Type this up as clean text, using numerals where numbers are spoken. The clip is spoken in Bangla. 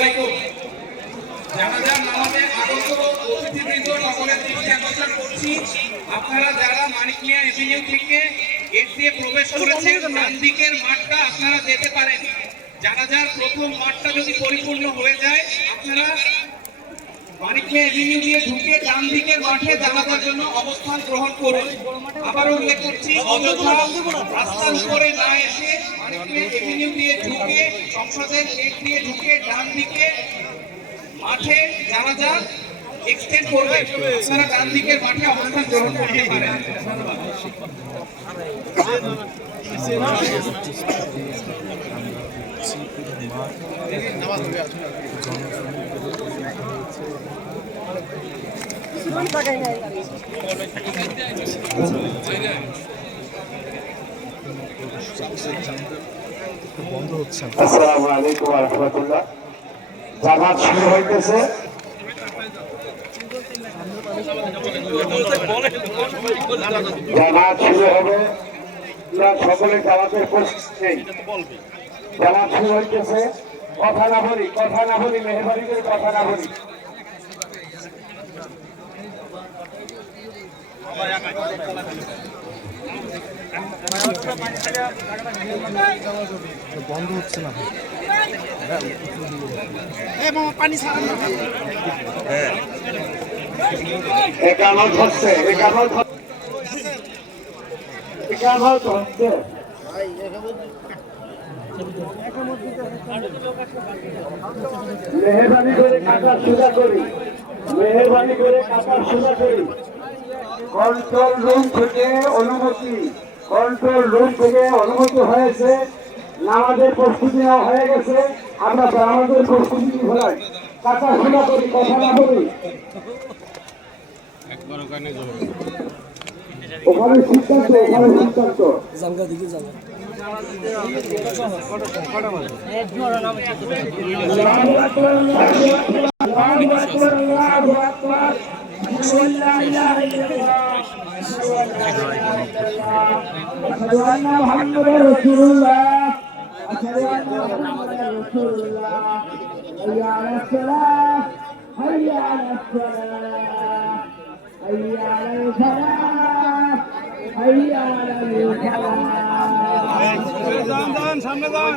আলাইকুম। জানাজার নামাজে আগত অতিথিবৃন্দ সকলের দৃষ্টি আকর্ষণ করছি, আপনারা যারা মানিক মিয়া এভিনিউ থেকে গেট দিয়ে প্রবেশ করেছেন ডান দিকের মাঠটা আপনারা যেতে পারেন। জানাজার প্রথম মাঠটা যদি পরিপূর্ণ হয়ে যায় আপনারা মানিক মিয়া এভিনিউ দিয়ে ঢুকে ডান দিকের মাঠে জানাজার জন্য অবস্থান গ্রহণ করুন। আবারও উল্লেখ করছি, অযথা রাস্তার উপরে না এসে মানিক মিয়া এভিনিউ দিয়ে ঢুকে সংসদের গেট দিয়ে ঢুকে ডান দিকে মাঠে জানাজা এক্সটেন্ড করবে, আপনারা ডান দিকের মাঠে অবস্থান গ্রহণ করতে পারেন। আসসালামু আলাইকুম ওয়া রাহমাতুল্লাহ। জামাত শুরু হইতেছে। জামাত শুরু হবে, সকলে জামাতের প্রস্তুতি। জামাত শুরু হইতেছে। কথা না বলি মেহরবানি করে কথা না বলি। বন্ধ হচ্ছে না, পানি একামত হচ্ছে। মেহরবানি করে কাটা সোজা করি, কন্ট্রোল রুম থেকে অনুমতি হয়েছে। নামাজের প্রস্তুতি নেওয়া হয়ে গেছে। আমরা আমাদের প্রস্তুতি ঘোরাই, কাটা সোজা করি, কথা না বলি। ওখানে সিদ্ধান্ত সামনে যান।